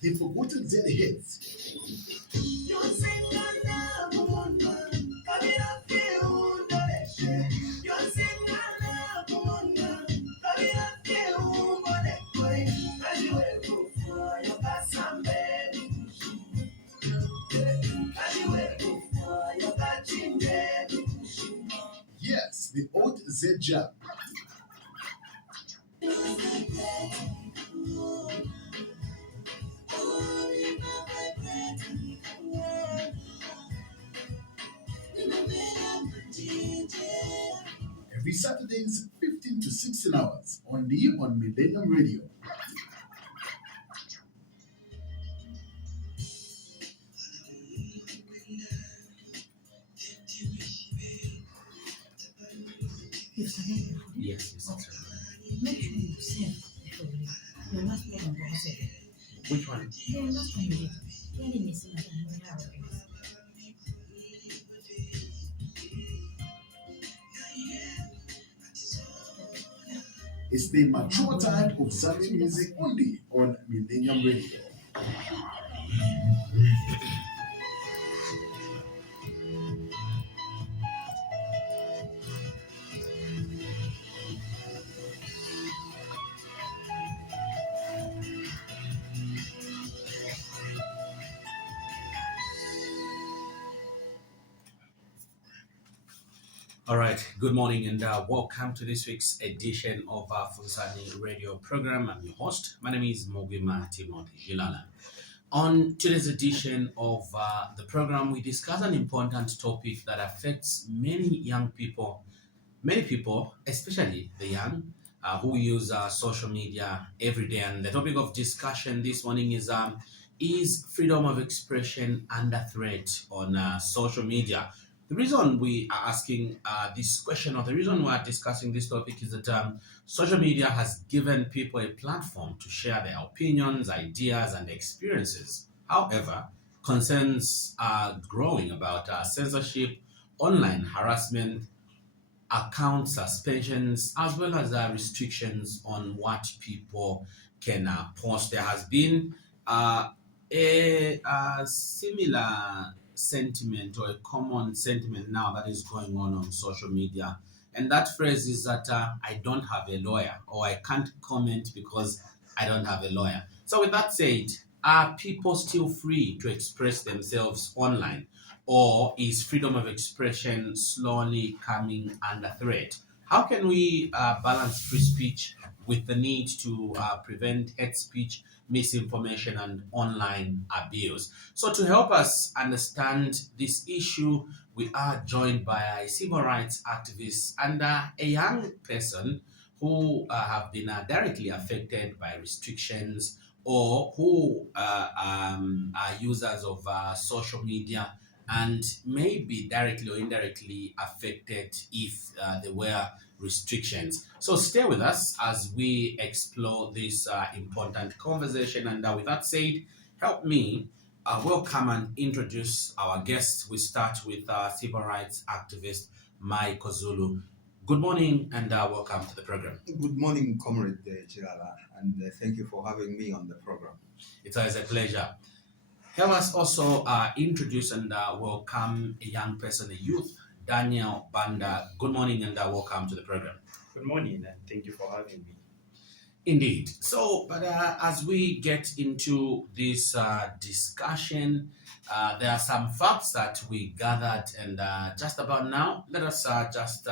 The forgotten Z hits. Yes, the old Z jam. Every Saturdays, 15 to 16 hours, only on Millennium Radio. Yes, yes, that's right. Make sure you save your last one. Which one? The last one you did. Really missing it and we have it. It's the mature time of Zambia music only on Millennium Radio. All right, good morning and welcome to this week's edition of our Funsani radio program. I'm your host. My name is Mogima Timothy Jilala. On today's edition of the program, we discuss an important topic that affects many people, especially the young, who use social media every day. And the topic of discussion this morning is freedom of expression under threat on social media? The reason we are asking this question, or the reason we are discussing this topic, is that social media has given people a platform to share their opinions, ideas, and experiences. However, concerns are growing about censorship, online harassment, account suspensions, as well as restrictions on what people can post. There has been a similar sentiment, or a common sentiment now, that is going on social media. And that phrase is that I don't have a lawyer, or I can't comment because I don't have a lawyer. So, with that said, are people still free to express themselves online? Or is freedom of expression slowly coming under threat? How can we balance free speech with the need to prevent hate speech, misinformation, and online abuse? So, to help us understand this issue, we are joined by a civil rights activist and a young person who have been directly affected by restrictions, or who are users of social media and may be directly or indirectly affected if there were restrictions. So stay with us as we explore this important conversation. And with that said, help me welcome and introduce our guests. We start with civil rights activist Maiko Zulu. Good morning and welcome to the program. Good morning, Comrade Chirala, and thank you for having me on the program. It's always a pleasure. Help us also introduce and welcome a young person, a youth, Daniel Banda. Good morning and welcome to the program. Good morning and thank you for having me. Indeed. So, but as we get into this discussion, there are some facts that we gathered, and just about now, let us just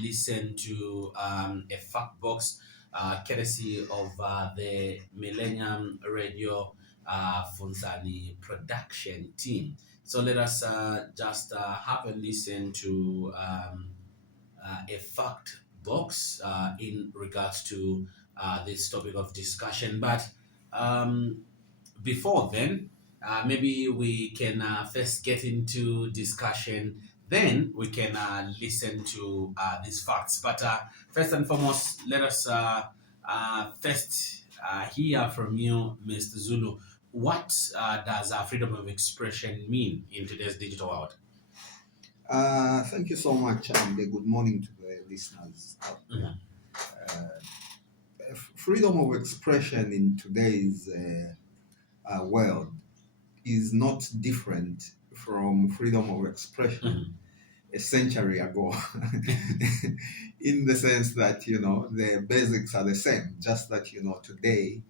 listen to a fact box courtesy of the Millennium Radio Funsani production team. So let us just have a listen to a fact box in regards to this topic of discussion. But before then, maybe we can first get into discussion, then we can listen to these facts. But first and foremost, let us first hear from you, Mr. Zulu. What does freedom of expression mean in today's digital world? Thank you so much, and good morning to the listeners out there. Freedom of expression in today's world is not different from freedom of expression a century ago, in the sense that, you know, the basics are the same, just that, you know, today,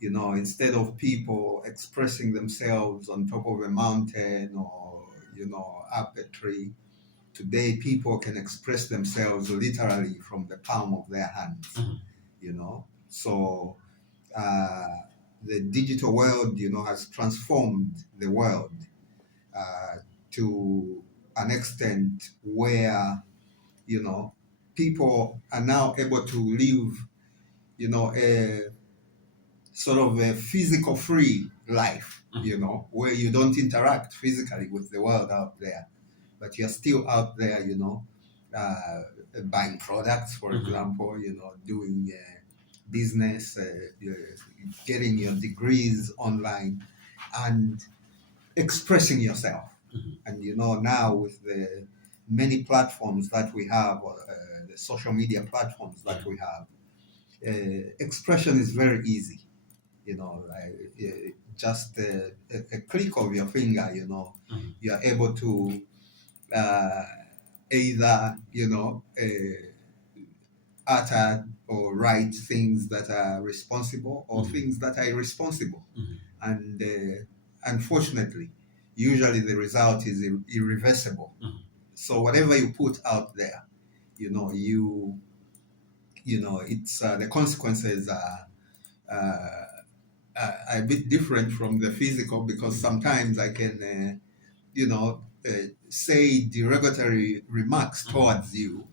you know, instead of people expressing themselves on top of a mountain or, you know, up a tree, today people can express themselves literally from the palm of their hands, you know. So the digital world, you know, has transformed the world to an extent where, you know, people are now able to live, you know, a sort of a physical free life, you know, where you don't interact physically with the world out there, but you're still out there, you know, buying products, for example, you know, doing business, getting your degrees online, and expressing yourself. And you know, now with the many platforms that we have, the social media platforms that we have, expression is very easy. You know, just a click of your finger, you know, you are able to either, you know, utter or write things that are responsible or things that are irresponsible. And unfortunately, usually the result is irreversible. So whatever you put out there, you know, you know, it's the consequences are a bit different from the physical, because sometimes I can, you know, say derogatory remarks towards you.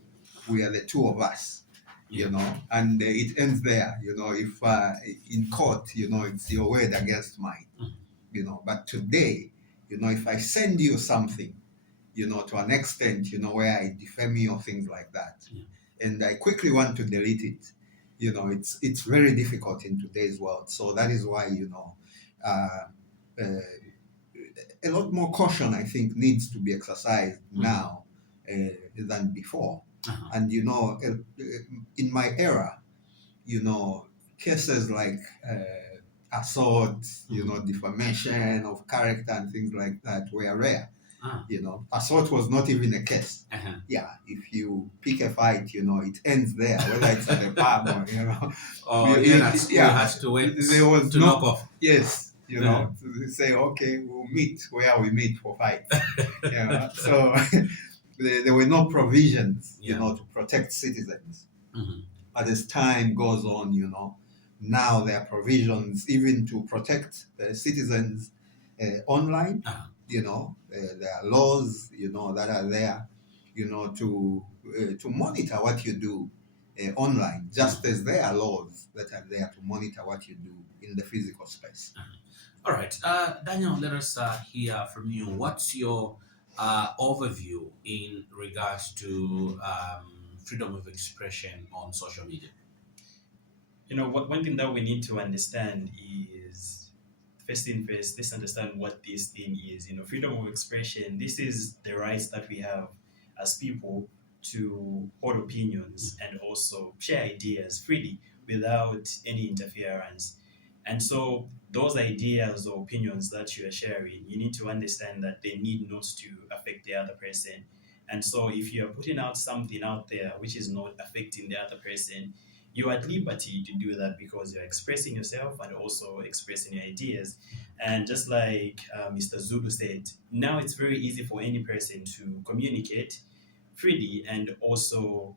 We are the two of us, you know, and it ends there. You know, if in court, you know, it's your word against mine, you know. But today, you know, if I send you something, you know, to an extent, you know, where I defame you or things like that, and I quickly want to delete it, you know, it's very difficult in today's world. So that is why, you know, a lot more caution, I think, needs to be exercised now than before. And, you know, in my era, you know, cases like assault, you know, defamation of character and things like that were rare. You know, assault was not even a case. Yeah, if you pick a fight, you know, it ends there, whether it's at a pub or, you know. Or even at school, has to wait there was to knock off. Yes, you know, to say, okay, we'll meet where we meet for fight. You know, so there were no provisions, you know, to protect citizens. But as time goes on, you know, now there are provisions even to protect citizens online. You know, there are laws, you know, that are there, you know, to monitor what you do online, just as there are laws that are there to monitor what you do in the physical space. All right, Daniel, let us hear from you. What's your overview in regards to freedom of expression on social media? You know, one thing that we need to understand is, first thing first, let's understand what this thing is. You know, freedom of expression, this is the rights that we have as people to hold opinions and also share ideas freely without any interference. And so those ideas or opinions that you are sharing, you need to understand that they need not to affect the other person. And so if you are putting out something out there which is not affecting the other person, you are at liberty to do that because you're expressing yourself and also expressing your ideas. And just like Mr. Zulu said, now it's very easy for any person to communicate freely and also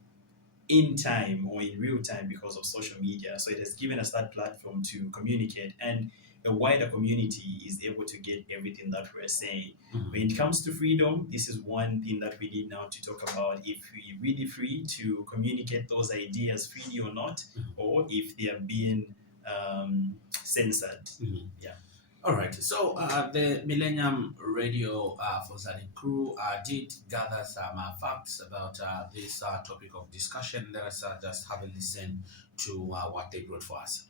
in time or in real time because of social media. So it has given us that platform to communicate, and a wider community is able to get everything that we're saying. When it comes to freedom, this is one thing that we need now to talk about. If we're really free to communicate those ideas freely or not, or if they are being censored. Yeah. All right. So the Millennium Radio Fozani crew did gather some facts about this topic of discussion. Let us just have a listen to what they brought for us.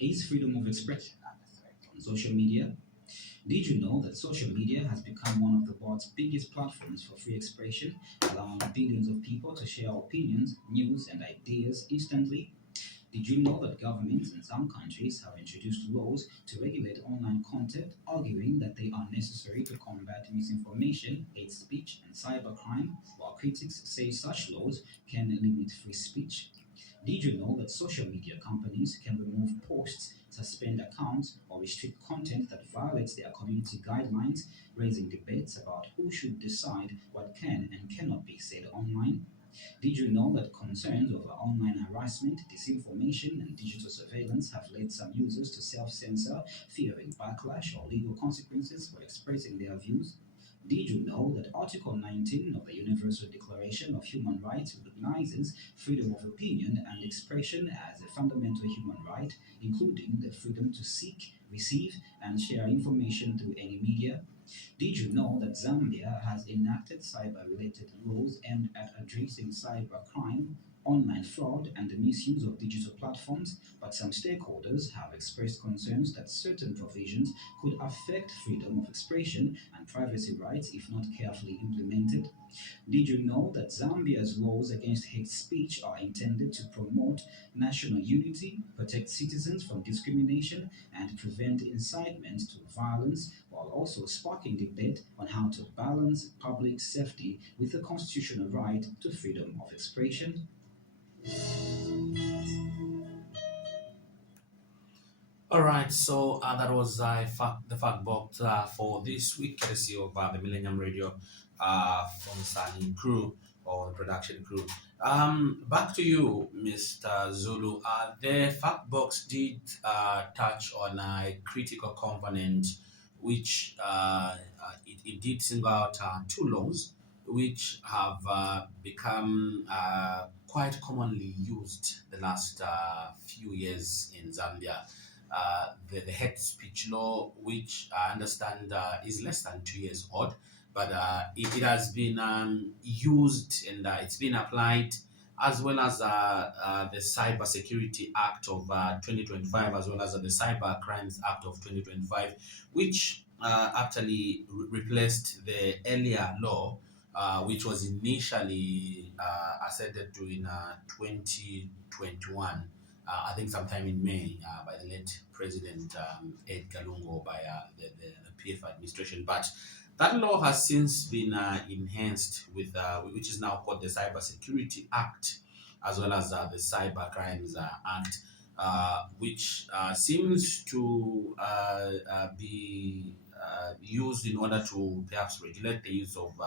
Is freedom of expression a threat on social media? Did you know that social media has become one of the world's biggest platforms for free expression, allowing billions of people to share opinions, news, and ideas instantly? Did you know that governments in some countries have introduced laws to regulate online content, arguing that they are necessary to combat misinformation, hate speech, and cybercrime, while critics say such laws can limit free speech? Did you know that social media companies can remove posts, suspend accounts, or restrict content that violates their community guidelines, raising debates about who should decide what can and cannot be said online? Did you know that concerns over online harassment, disinformation, and digital surveillance have led some users to self-censor, fearing backlash or legal consequences for expressing their views? Did you know that Article 19 of the Universal Declaration of Human Rights recognizes freedom of opinion and expression as a fundamental human right, including the freedom to seek, receive, and share information through any media? Did you know that Zambia has enacted cyber-related laws aimed at addressing cybercrime, online fraud, and the misuse of digital platforms, but some stakeholders have expressed concerns that certain provisions could affect freedom of expression and privacy rights if not carefully implemented? Did you know that Zambia's laws against hate speech are intended to promote national unity, protect citizens from discrimination, and prevent incitement to violence, while also sparking debate on how to balance public safety with the constitutional right to freedom of expression? All right, so that was the fact box for this week, courtesy of the Millennium Radio from Sunny crew or the production crew. Back to you, Mr. Zulu. The fact box did touch on a critical component, which it did single out two laws, which have become quite commonly used the last few years in Zambia. The hate speech law, which I understand is less than 2 years old, but it has been used and it's been applied, as well as the Cyber Security Act of 2025, as well as the Cyber Crimes Act of 2025, which actually replaced the earlier law, which was initially ascended to in 2021. I think sometime in May by the late President Edgar Lungu by the PF administration. But that law has since been enhanced with which is now called the Cyber Security Act, as well as the Cyber Crimes Act, which seems to be used in order to perhaps regulate the use of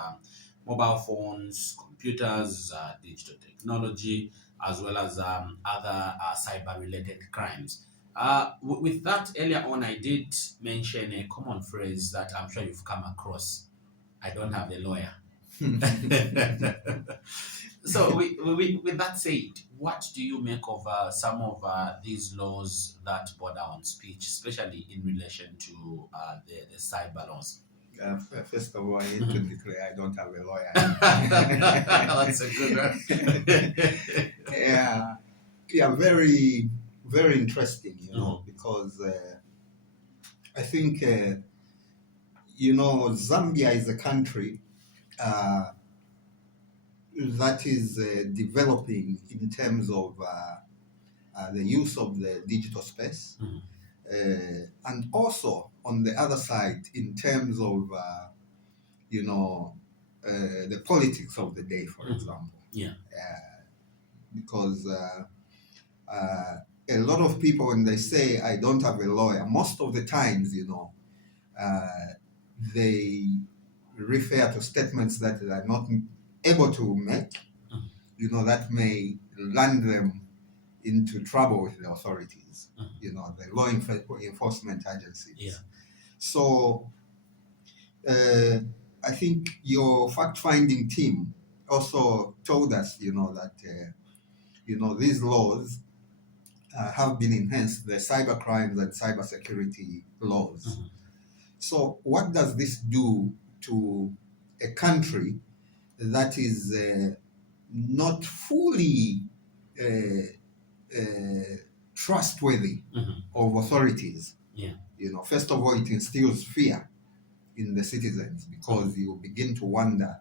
mobile phones, computers, digital technology, as well as other cyber-related crimes. With that, earlier on, I did mention a common phrase that I'm sure you've come across. I don't have a lawyer. So with that said, what do you make of some of these laws that border on speech, especially in relation to the cyber laws? First of all, I need to declare I don't have a lawyer. That's a good one. Yeah, very, very interesting, because I think, Zambia is a country that is developing in terms of the use of the digital space. And also on the other side, in terms of the politics of the day, for example. Yeah. Because a lot of people, when they say I don't have a lawyer, most of the times, they refer to statements that they are not able to make, that may land them into trouble with the authorities, the law enforcement agencies. Yeah. So I think your fact-finding team also told us, that these laws have been enhanced, the cyber crimes and cyber security laws. So what does this do to a country that is not fully trustworthy of authorities? Yeah. First of all, it instills fear in the citizens, because you begin to wonder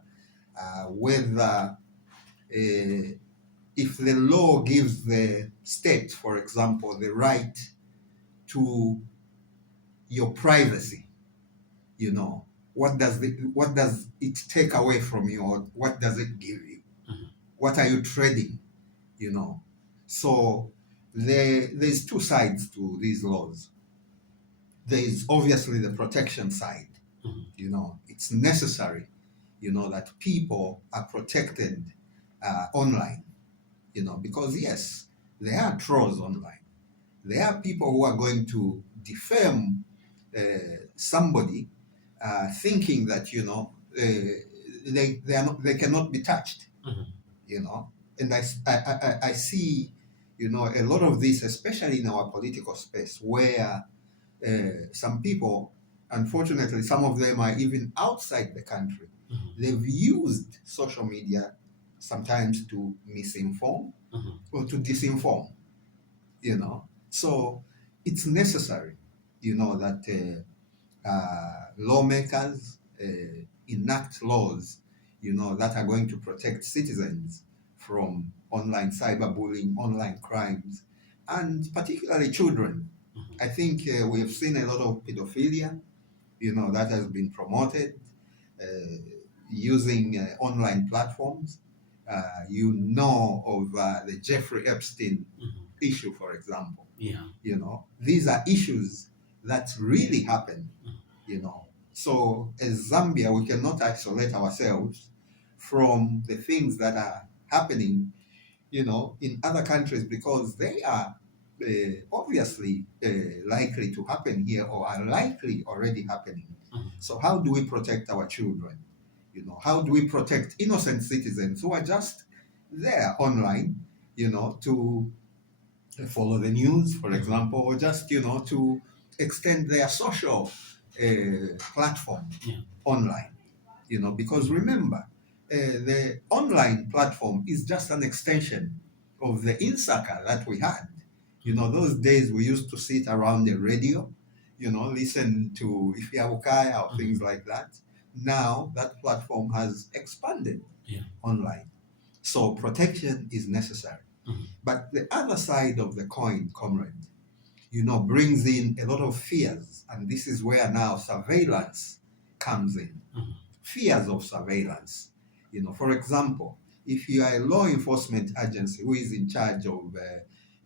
whether if the law gives the state, for example, the right to your privacy, what does it take away from you, or what does it give you? What are you trading? So there's two sides to these laws. There is obviously the protection side. It's necessary, that people are protected online, because yes, there are trolls online. There are people who are going to defame somebody, thinking that they cannot be touched. And I see a lot of this, especially in our political space, where some people, unfortunately, some of them are even outside the country. They've used social media sometimes to misinform or to disinform. So it's necessary, that lawmakers enact laws, that are going to protect citizens from online cyberbullying, online crimes, and particularly children. I think we have seen a lot of pedophilia, that has been promoted using online platforms. Of the Jeffrey Epstein issue, for example. These are issues that really happen. So as Zambia, we cannot isolate ourselves from the things that are happening, in other countries, because they are obviously likely to happen here, or are likely already happening. So how do we protect our children? How do we protect innocent citizens who are just there online, to follow the news, for example, or just, to extend their social platform online, because remember, the online platform is just an extension of the in-circle that we had. Those days we used to sit around the radio, listen to Ifiaukaya or things like that. Now that platform has expanded online. So protection is necessary. But the other side of the coin, comrade, brings in a lot of fears. And this is where now surveillance comes in. Fears of surveillance. For example, if you are a law enforcement agency who is in charge of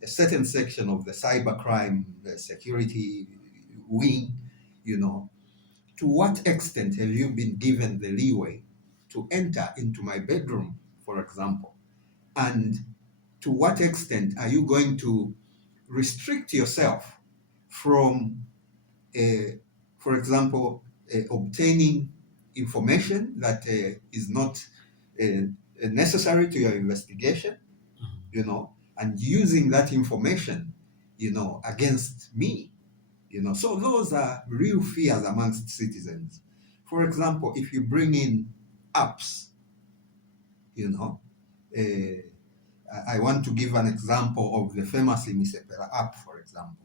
a certain section of the cybercrime security wing, to what extent have you been given the leeway to enter into my bedroom, for example? And to what extent are you going to restrict yourself from, for example, obtaining information that is not necessary to your investigation, and using that information, against me? So those are real fears amongst citizens. For example, if you bring in apps, I want to give an example of the famous Imisepera app, for example.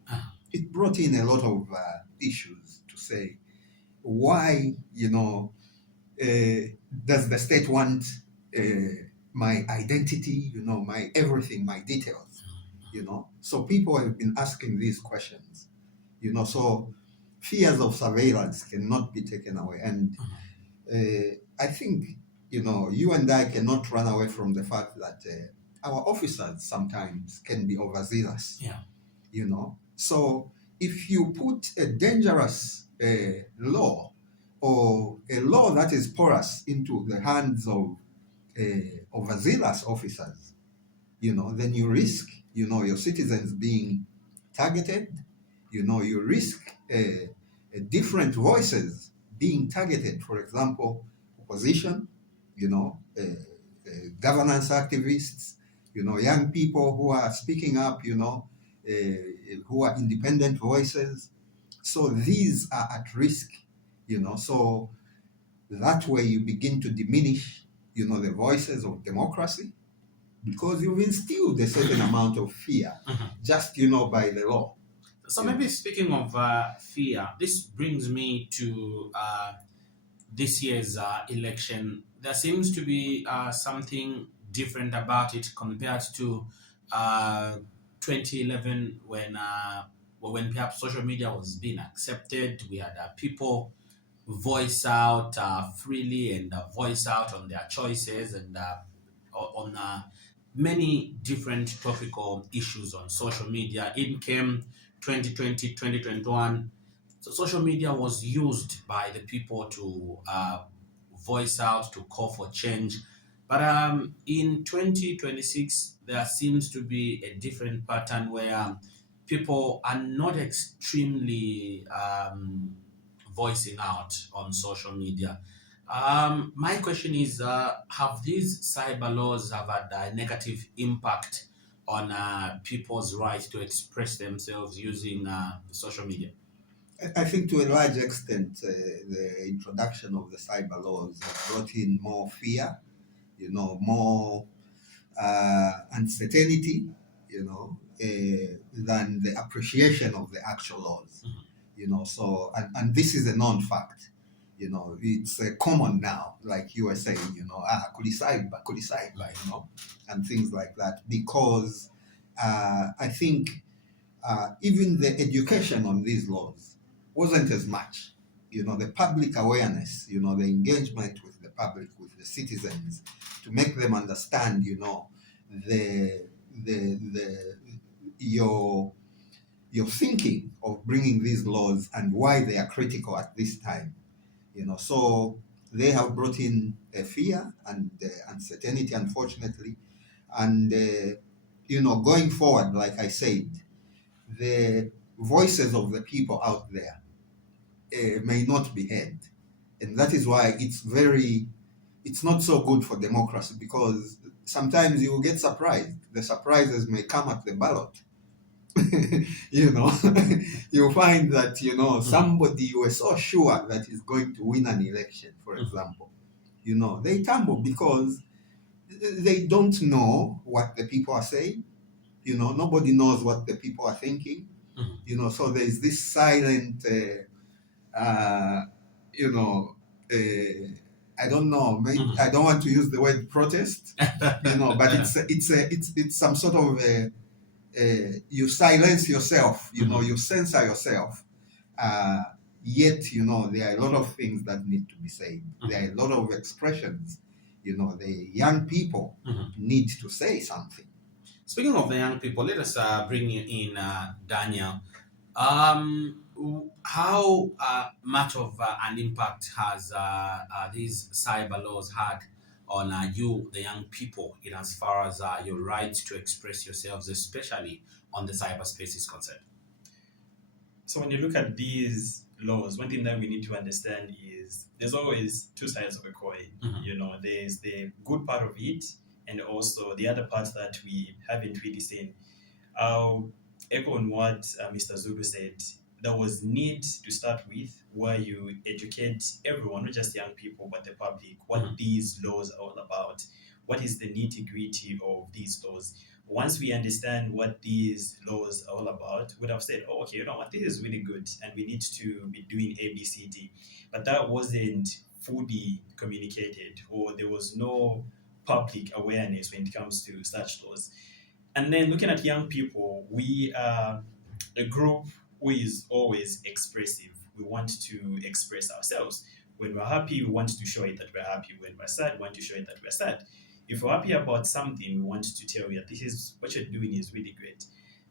It brought in a lot of issues to say, why, does the state want my identity, my everything, my details, So people have been asking these questions, so fears of surveillance cannot be taken away. And I think, you and I cannot run away from the fact that our officers sometimes can be overzealous. So if you put a dangerous law, or a law that is porous, into the hands of overzealous officers, then you risk, your citizens being targeted. You risk different voices being targeted. For example, opposition, governance activists, young people who are speaking up, who are independent voices. So these are at risk, so that way you begin to diminish, the voices of democracy, because you've instilled a certain amount of fear, just, by the law. So maybe speaking of fear, this brings me to this year's election. There seems to be something different about it compared to 2011 when perhaps social media was being accepted. We had people voice out freely and voice out on their choices and on many different topical issues on social media. In came 2020, 2021. So social media was used by the people to voice out, to call for change. But in 2026, there seems to be a different pattern where people are not extremely voicing out on social media. My question is, have these cyber laws have had a negative impact on people's right to express themselves using social media? I think to a large extent, the introduction of the cyber laws has brought in more fear, more uncertainty, than the appreciation of the actual laws. So, and this is a known fact. It's common now, like you were saying, kulisaiba, and things like that, because I think even the education on these laws wasn't as much. The public awareness, the engagement with the public, with the citizens, to make them understand, your thinking of bringing these laws and why they are critical at this time. So they have brought in fear and uncertainty, unfortunately, and going forward, like I said, the voices of the people out there may not be heard, and that is why it's not so good for democracy, because sometimes you will get surprised. The surprises may come at the ballot. You'll find that somebody you were so sure that is going to win an election, for example, they tumble because they don't know what the people are saying. Nobody knows what the people are thinking. So there's this silent I don't know, maybe I don't want to use the word protest, but it's some sort of you silence yourself, you censor yourself, yet there are a lot of things that need to be said. There are a lot of expressions. The young people need to say something. Speaking of the young people, let us bring you in, Daniel. How much of an impact has these cyber laws had on you, the young people, in as far as your right to express yourselves, especially on the cyberspace is concerned? So when you look at these laws, one thing that we need to understand is there's always two sides of a coin. There's the good part of it, and also the other part that we haven't really seen. Echo on what Mr. Zulu said, there was need to start with where you educate everyone, not just young people, but the public, what these laws are all about. What is the nitty-gritty of these laws? Once we understand what these laws are all about, we would have said, oh, okay, you know what, this is really good, and we need to be doing A, B, C, D. But that wasn't fully communicated, or there was no public awareness when it comes to such laws. And then looking at young people, we are a group who is always expressive. We want to express ourselves. When we're happy, we want to show it that we're happy. When we're sad, we want to show it that we're sad. If we're happy about something, we want to tell you that this is what you're doing is really great.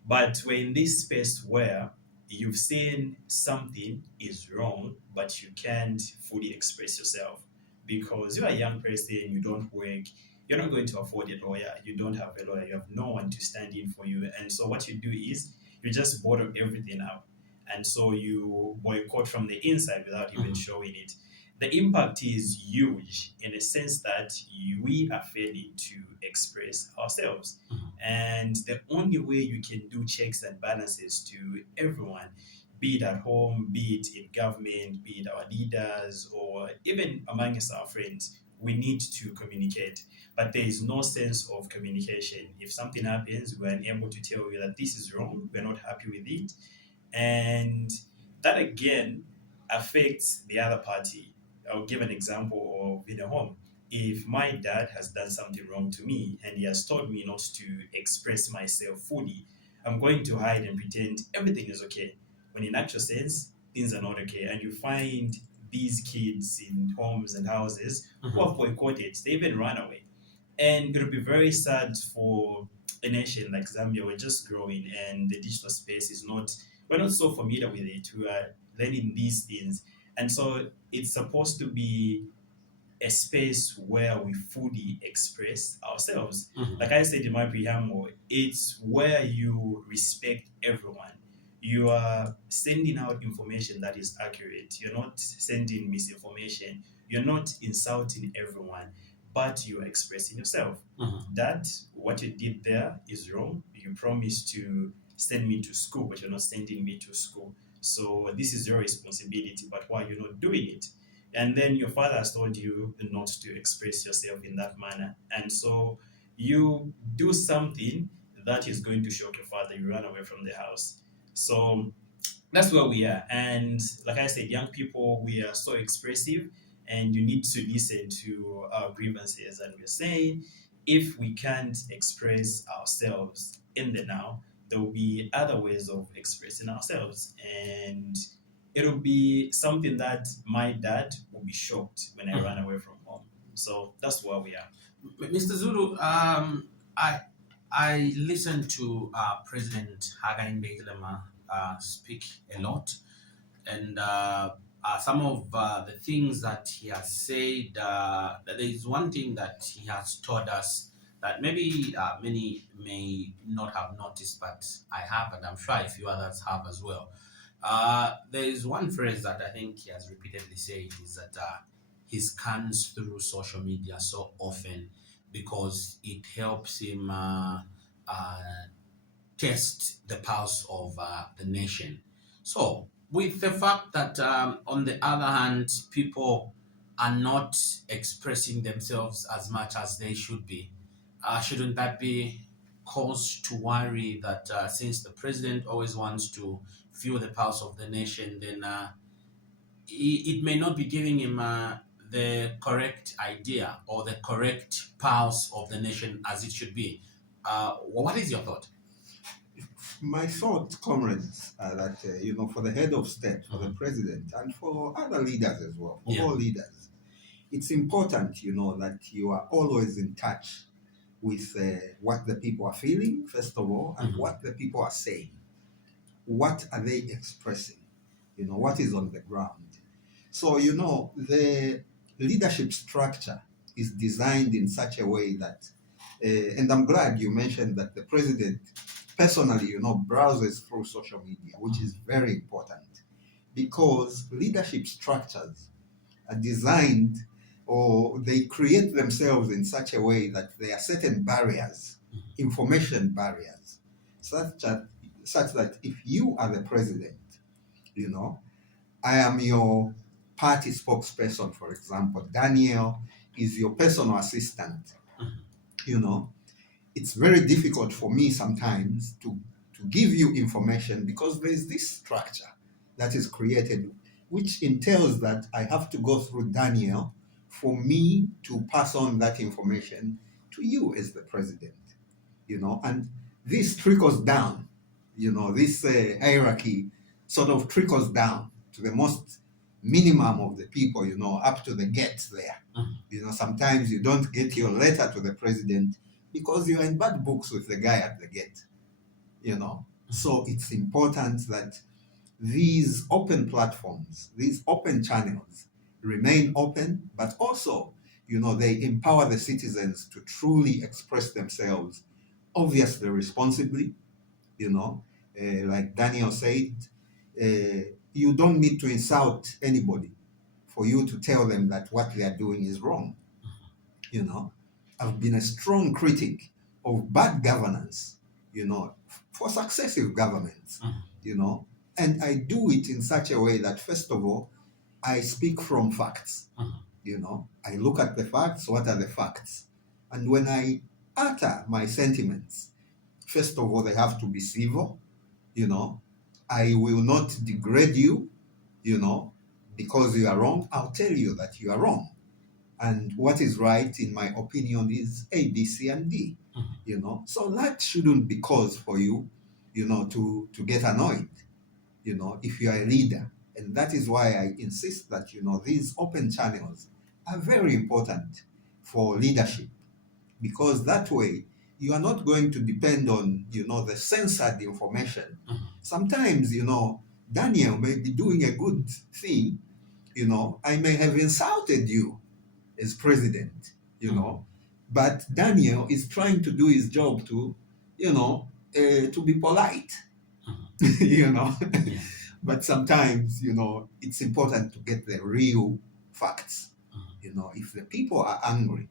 But we're in this space where you've seen something is wrong, but you can't fully express yourself because you're a young person, you don't work, you're not going to afford a lawyer, you don't have a lawyer, you have no one to stand in for you. And so what you do is you just bottle everything up. And so you boycott from the inside without even showing it. The impact is huge in a sense that we are failing to express ourselves. And the only way you can do checks and balances to everyone, be it at home, be it in government, be it our leaders, or even amongst our friends, we need to communicate. But there is no sense of communication. If something happens, we're unable to tell you that this is wrong, we're not happy with it. And that again affects the other party. I'll give an example of in a home. if my dad has done something wrong to me and he has told me not to express myself fully, I'm going to hide and pretend everything is okay. When in actual sense, things are not okay. And you find these kids in homes and houses who have boycotted, they even run away. And it would be very sad for a nation like Zambia. We're just growing and the digital space is not, we're not so familiar with it. We are learning these things. And so it's supposed to be a space where we fully express ourselves. Like I said in my preamble, it's where you respect everyone. You are sending out information that is accurate. You're not sending misinformation. You're not insulting everyone, but you're expressing yourself. That what you did there is wrong. You promised to send me to school, but you're not sending me to school. So this is your responsibility, but why you're not doing it? And then your father has told you not to express yourself in that manner. And so you do something that is going to shock your father. You run away from the house. So that's where we are. And like I said, young people, we are so expressive and you need to listen to our grievances. And we're saying if we can't express ourselves in the now, there will be other ways of expressing ourselves. And it'll be something that my dad will be shocked when I run away from home. So that's where we are. Mr. Zulu, I listened to President Hakainde Hichilema speak a lot, and some of the things that he has said, there is one thing that he has taught us that maybe many may not have noticed, but I have, and I'm sure a few others have as well. There is one phrase that I think he has repeatedly said is that he scans through social media so often because it helps him test the pulse of the nation. So, with the fact that on the other hand, people are not expressing themselves as much as they should be, shouldn't that be cause to worry that since the president always wants to feel the pulse of the nation, then it may not be giving him the correct idea or the correct pulse of the nation as it should be? What is your thought? My thought, comrades, are that, for the head of state, for the president, and for other leaders as well, for all leaders, it's important, that you are always in touch with what the people are feeling, first of all, and what the people are saying. What are they expressing? What is on the ground? So, the leadership structure is designed in such a way that, and I'm glad you mentioned that the president personally, browses through social media, which is very important because leadership structures are designed or they create themselves in such a way that there are certain barriers, information barriers, such that if you are the president, I am your party spokesperson, for example, Daniel is your personal assistant, it's very difficult for me sometimes to give you information because there's this structure that is created, which entails that I have to go through Daniel for me to pass on that information to you as the president, and this trickles down, this hierarchy sort of trickles down to the most minimum of the people, up to the gates there. Sometimes you don't get your letter to the president because you're in bad books with the guy at the gate, So it's important that these open platforms, these open channels remain open, but also, they empower the citizens to truly express themselves, obviously responsibly, like Daniel said, you don't need to insult anybody for you to tell them that what they are doing is wrong, I've been a strong critic of bad governance, for successive governments, and I do it in such a way that, first of all, I speak from facts, I look at the facts, what are the facts? And when I utter my sentiments, first of all, they have to be civil, I will not degrade you, because you are wrong. I'll tell you that you are wrong. and what is right, in my opinion, is A, B, C, and D. So that shouldn't be cause for you, to get annoyed, if you are a leader. And that is why I insist that, these open channels are very important for leadership, because that way you are not going to depend on, the censored information. Sometimes, Daniel may be doing a good thing, I may have insulted you as president, but Daniel is trying to do his job to, to be polite, Yeah. But sometimes, it's important to get the real facts. If the people are angry,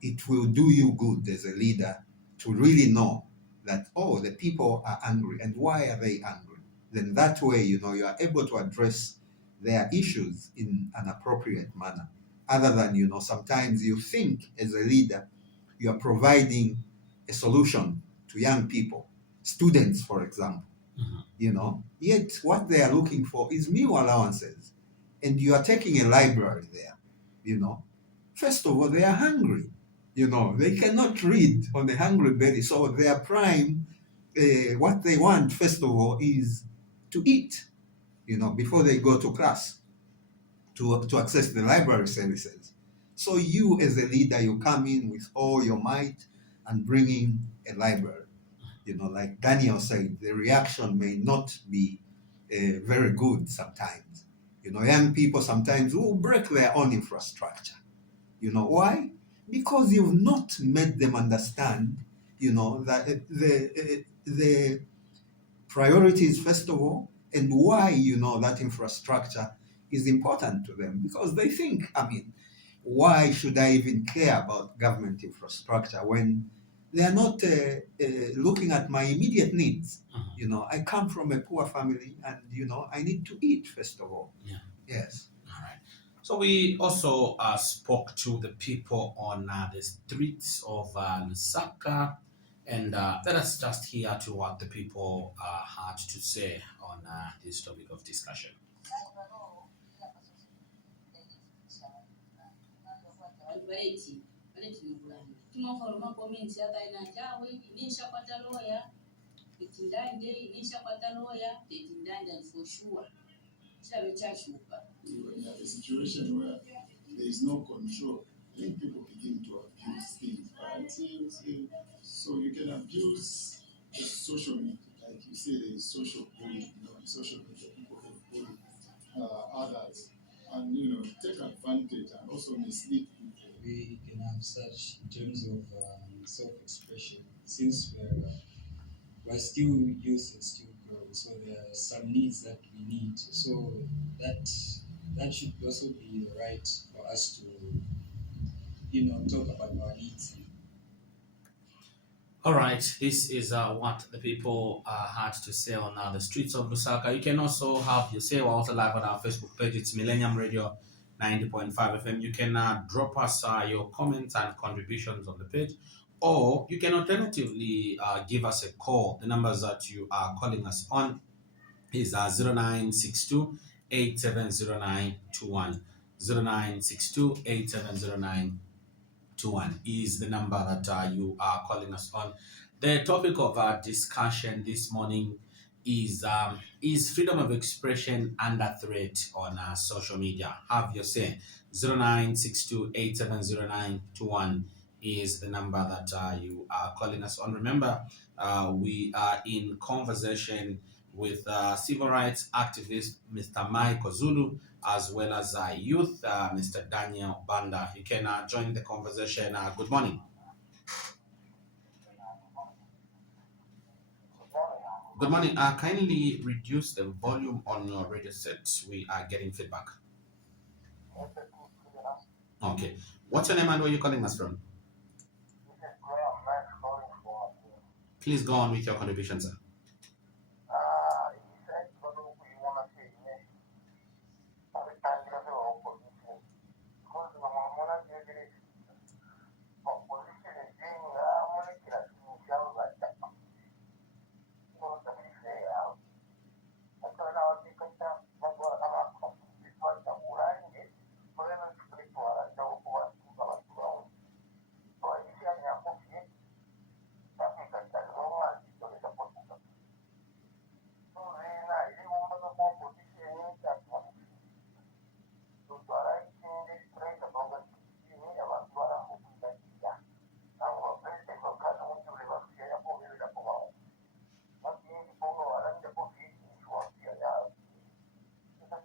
it will do you good as a leader to really know that, oh, the people are angry, and why are they angry? Then that way, you are able to address their issues in an appropriate manner. Other than, sometimes you think as a leader, you are providing a solution to young people, students, for example, yet what they are looking for is meal allowances. And you are taking a library there, First of all, they are hungry. They cannot read on a hungry belly. So their prime, what they want, first of all, is to eat, before they go to class, to access the library services. So you, as a leader, you come in with all your might and bring in a library. Like Daniel said, the reaction may not be very good sometimes. Young people sometimes will break their own infrastructure. Why? Because you've not made them understand, that the priorities, first of all, and why, that infrastructure is important to them. Because they think, why should I even care about government infrastructure when they are not looking at my immediate needs? I come from a poor family, and, I need to eat, first of all. Yeah. Yes. All right. So we also spoke to the people on the streets of Lusaka, and let us just hear to what the people had to say on this topic of discussion. When you have a situation where there is no control, then people begin to abuse things, right? So you can abuse the social media, like you say, there is social bullying. In social media, people can bully others, and take advantage and also mislead people. We can have such in terms of self-expression, since we're still youth and still growing, so there are some needs that we need. So that should also be the right for us to talk about our needs. All right, this is what the people had to say on the streets of Lusaka. You can also have your say. We're also live on our Facebook page. It's Millennium Radio 90.5 FM. You can drop us your comments and contributions on the page, or you can alternatively give us a call. The numbers that you are calling us on is 0962 870921. 0962 870921 is the number that you are calling us on. The topic of our discussion this morning is freedom of expression under threat on social media. Have your say. 0962 870921 is the number that you are calling us on. Remember, we are in conversation with civil rights activist Mr. Maiko Zulu, as well as youth Mr. Daniel Banda. You can join the conversation. Good morning. Good morning. Kindly reduce the volume on your radio set. We are getting feedback. Okay. What's your name and where are you calling us from? Please go on with your contribution, sir.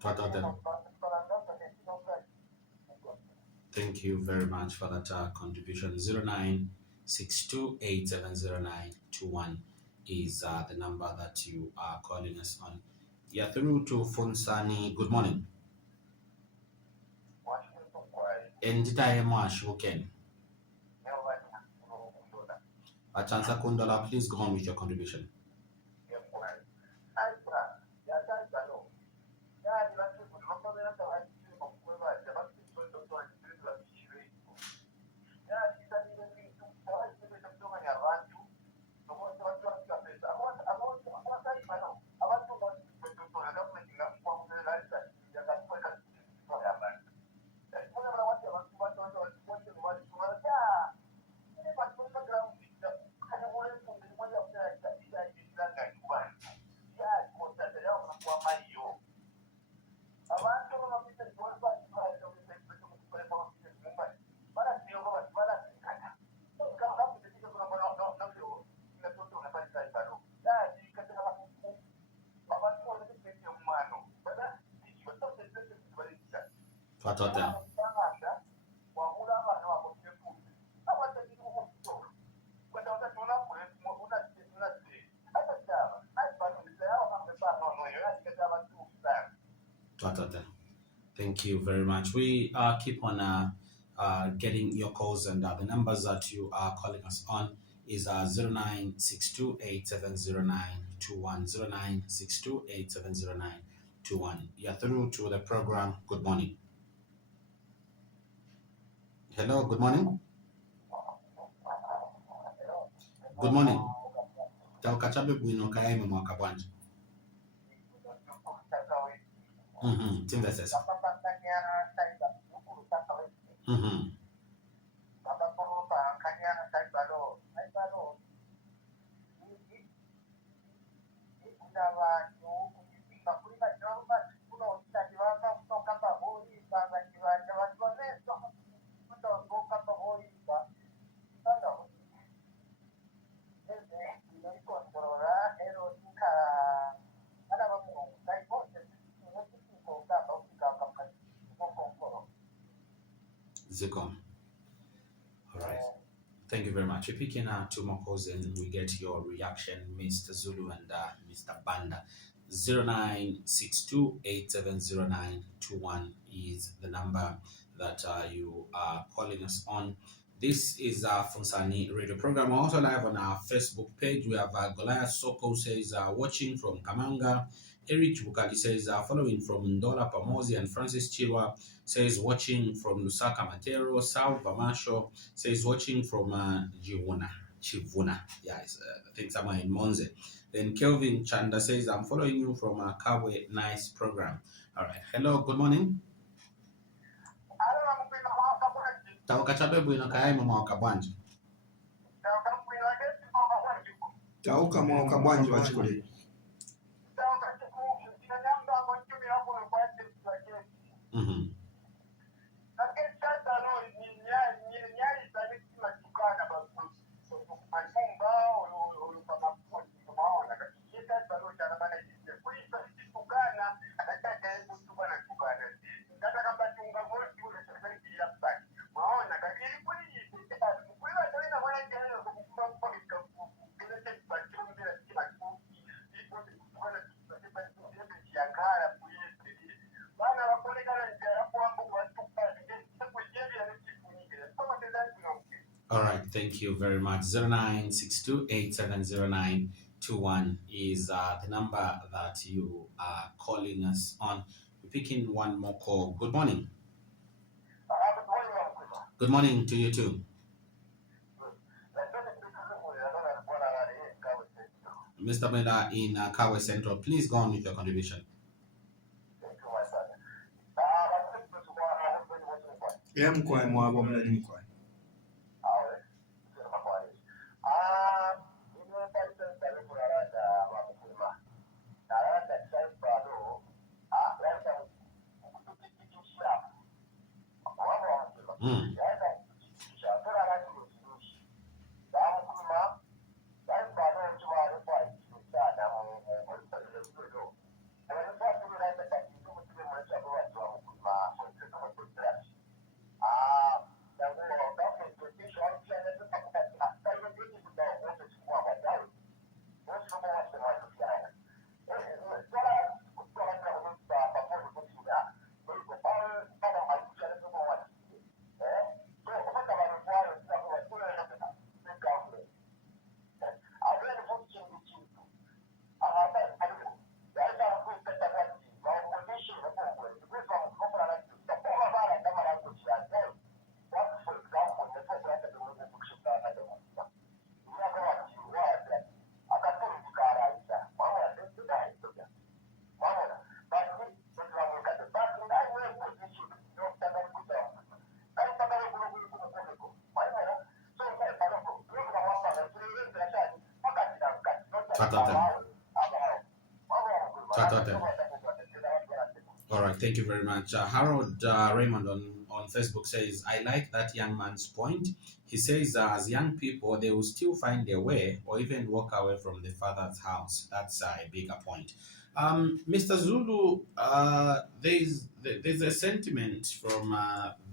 Twatata. Thank you very much for that contribution. 0962870921 is the number that you are calling us on. You're through to Funsani. Good morning. And Mwash, okay. Achansa Kundola, please go on with your contribution. Twatata. Thank you very much. We keep on getting your calls, and the numbers that you are calling us on is 0962870921. 0962870921. You're through to the program. Good morning. Hello, good morning. Good morning. Taukachabe bwino kayaima mwaka bwanje. Timveses. Zicom. All right. Thank you very much. We're picking two more calls and we get your reaction, Mr. Zulu and Mr. Banda. 0962870921 is the number that you are calling us on. This is our Funsani radio program. We're also live on our Facebook page. We have Goliath Soko says watching from Kamanga. Eric Bukali says following from Ndola Pamozi, and Francis Chirwa says watching from Lusaka Matero. Sal Bamasho says watching from Chivuna. Yeah, I think somewhere in Monze. Then Kelvin Chanda says I'm following you from Kawe. Nice program. All right. Hello. Good morning. Taukachabe bwino kayaima mwaka bwanje. Tauka mwaka bwanje wachikuli. All right, thank you very much. 0962870921 is the number that you are calling us on. We're picking one more call. Good morning. Good morning to you too. Mr. Mela in Kawe Central, please go on with your contribution. Mkwae mwabo mlani mkwae. All right, thank you very much. Harold Raymond on Facebook says, I like that young man's point. He says, as young people, they will still find their way or even walk away from the father's house. That's a bigger point. Mr. Zulu, there's a sentiment from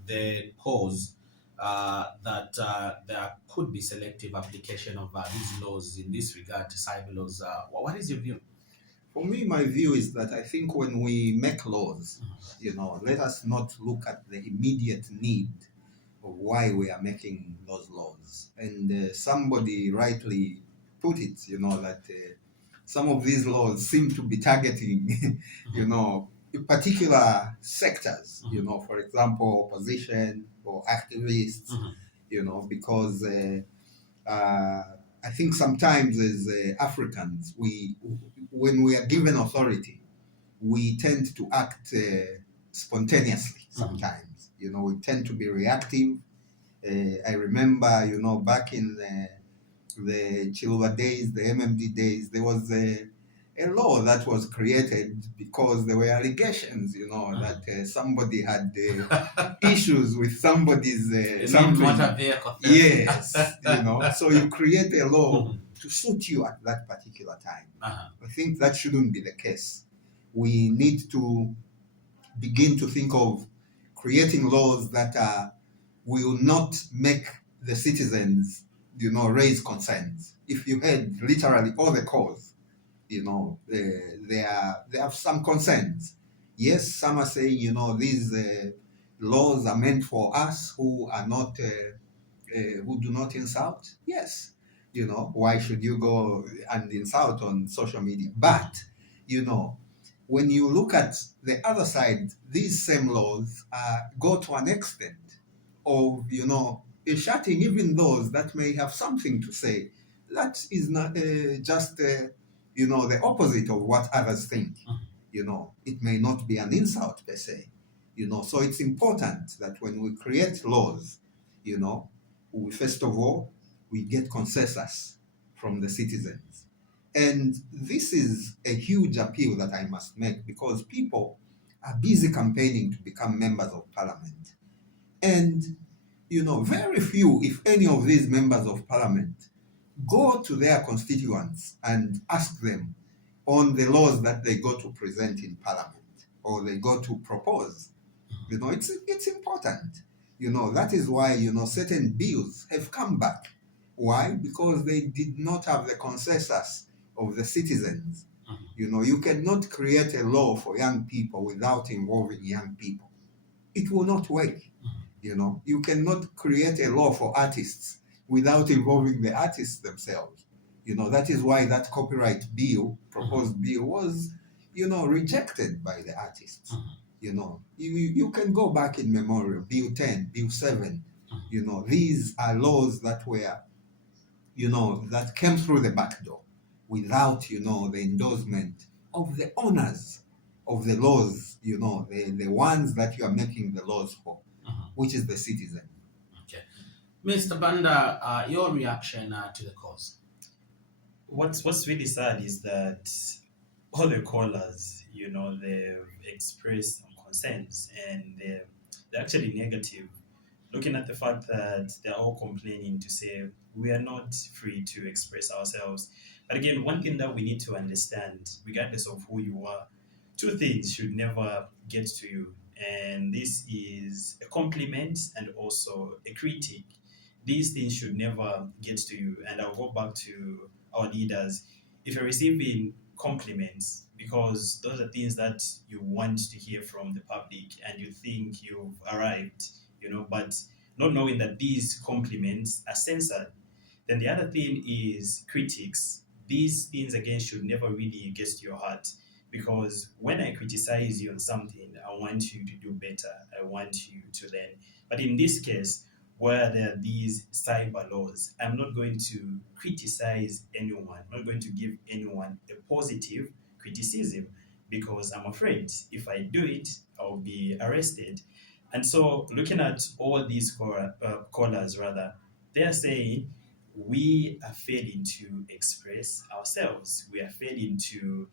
the cause that there could be selective application of these laws in this regard to cyber laws. What is your view? For me, my view is that I think when we make laws, let us not look at the immediate need of why we are making those laws. And somebody rightly put it, that some of these laws seem to be targeting, particular sectors, for example, opposition or activists, because I think sometimes as Africans, when we are given authority, we tend to act spontaneously sometimes. We tend to be reactive. I remember, back in the Chiluba days, the MMD days, there was a law that was created because there were allegations, that somebody had issues with somebody's something. Motor vehicle theft. Yes, so you create a law to suit you at that particular time. I think that shouldn't be the case. We need to begin to think of creating laws that will not make the citizens, raise concerns. If you had literally all the cause, they have some concerns. Yes, some are saying, these laws are meant for us who are not, who do not insult. Yes, why should you go and insult on social media? But, when you look at the other side, these same laws go to an extent of, shutting even those that may have something to say. That is not just, the opposite of what others think. It may not be an insult per se. So it's important that when we create laws, we first of all, we get consensus from the citizens. And this is a huge appeal that I must make because people are busy campaigning to become members of parliament. And, very few, if any of these members of parliament, go to their constituents and ask them on the laws that they go to present in parliament or they go to propose. It's important. That is why, certain bills have come back. Why? Because they did not have the consensus of the citizens. You cannot create a law for young people without involving young people. It will not work. You cannot create a law for artists without involving the artists themselves. That is why that copyright bill, proposed bill, was, rejected by the artists. You can go back in memory, Bill 10, Bill 7. These are laws that were, that came through the back door without, the endorsement of the owners of the laws, the ones that you are making the laws for, which is the citizen. Okay. Mr. Banda, your reaction to the cause? What's really sad is that all the callers, they've expressed some concerns and they're actually negative, looking at the fact that they're all complaining to say we are not free to express ourselves. But again, one thing that we need to understand, regardless of who you are, two things should never get to you. And this is a compliment and also a critique. These things should never get to you. And I'll go back to our leaders. If you're receiving compliments, because those are things that you want to hear from the public and you think you've arrived, but not knowing that these compliments are censored. Then the other thing is critics. These things, again, should never really get to your heart. Because when I criticize you on something, I want you to do better. I want you to learn. But in this case, where there are these cyber laws, I'm not going to criticize anyone. I'm not going to give anyone a positive criticism because I'm afraid if I do it, I'll be arrested. And so looking at all these callers, they're saying we are failing to express ourselves. We are failing to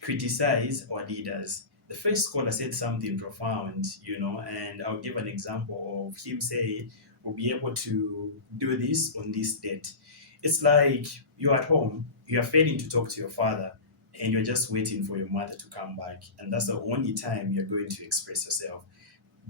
criticize our leaders. The first scholar said something profound, and I'll give an example of him saying, we'll be able to do this on this date. It's like you're at home, you are failing to talk to your father, and you're just waiting for your mother to come back. And that's the only time you're going to express yourself.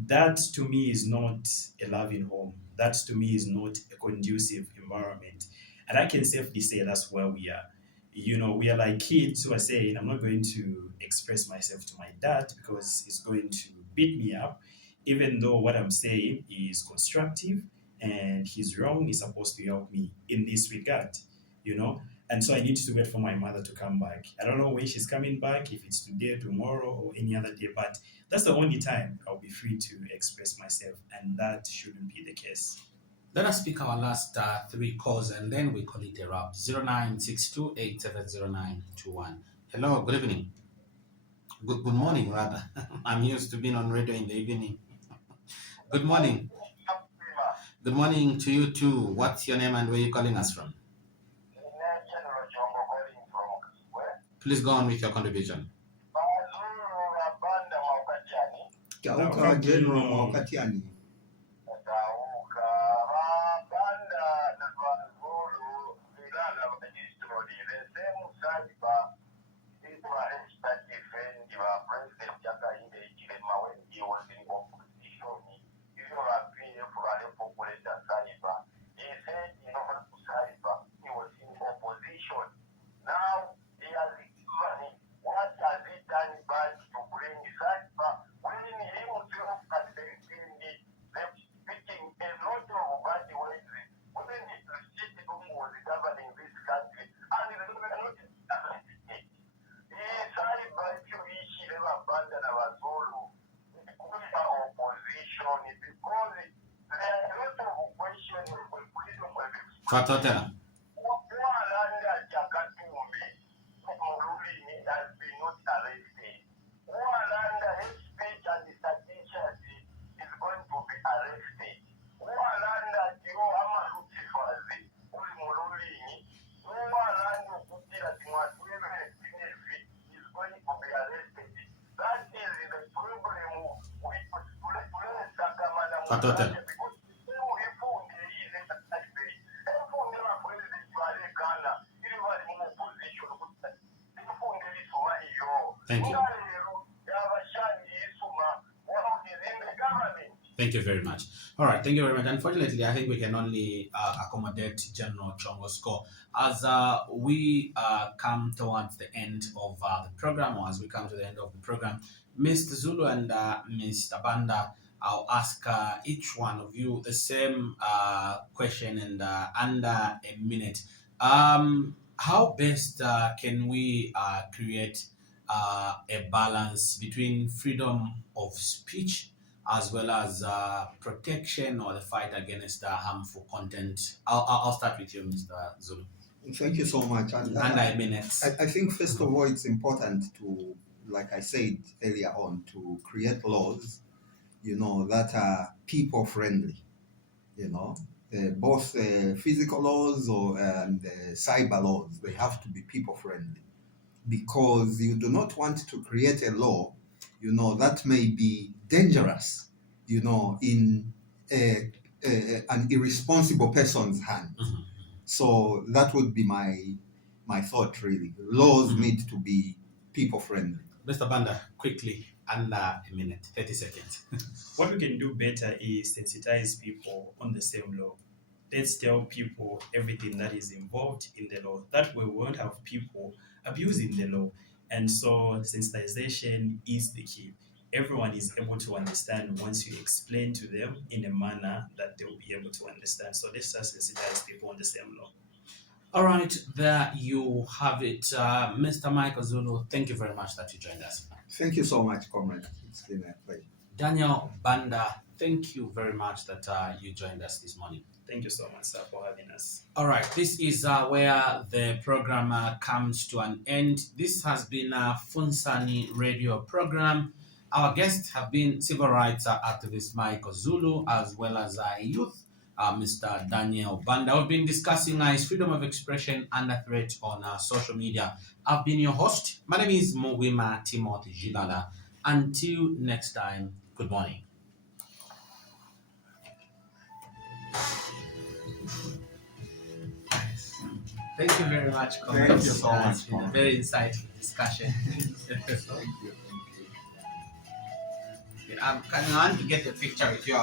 That to me is not a loving home. That to me is not a conducive environment. And I can safely say that's where we are. We are like kids who are saying, I'm not going to express myself to my dad because he's going to beat me up, even though what I'm saying is constructive and he's wrong, he's supposed to help me in this regard, you know. And so I need to wait for my mother to come back. I don't know when she's coming back, if it's today, tomorrow, or any other day, but that's the only time I'll be free to express myself, and that shouldn't be the case. Let us pick our last 3 calls and then we call it a wrap. 0962870921. Hello, good evening. Good morning, rather. I'm used to being on radio in the evening. Good morning. Good morning to you too. What's your name and where are you calling us from? Please go on with your contribution. Tauka General Mwakatiani. Fatotela. Fatotela. Thank you. Thank you very much. All right, thank you very much. Unfortunately, I think we can only accommodate General Chongo's call. As we come towards the end of the program, or as we come to the end of the program, Mr. Zulu and Mr. Banda, I'll ask each one of you the same question and under a minute. How best can we create a balance between freedom of speech as well as protection or the fight against harmful content? I'll start with you, Mr. Zulu. Thank you so much. And, Under a minute. I think first of all, it's important to, like I said earlier on, to create laws, that are people friendly, both physical laws and cyber laws, they have to be people friendly, because you do not want to create a law, that may be dangerous, in an irresponsible person's hand. Mm-hmm. So that would be my thought, really. Laws need to be people friendly. Mr. Banda, quickly, under a minute, 30 seconds. What we can do better is sensitize people on the same law. Let's tell people everything that is involved in the law. That way we won't have people abusing the law. And so sensitization is the key. Everyone is able to understand once you explain to them in a manner that they'll be able to understand. So let's just sensitize people on the same law. All right, there you have it. Mr. Maiko Zulu, thank you very much that you joined us. Thank you so much, comrade. It's been a pleasure. Daniel Banda, thank you very much that you joined us this morning. Thank you so much, sir, for having us. All right, this is where the program comes to an end. This has been a Funsani radio program. Our guests have been civil rights activist Maiko Zulu, as well as youth Mr. Daniel Banda. We've been discussing is freedom of expression under threat on social media. I've been your host. My name is Mugwima Timothy Gilala. Until next time, good morning. Thank you very much. Thank you so much. It's been a very insightful discussion. Thank you. I'm coming on to get the picture with you.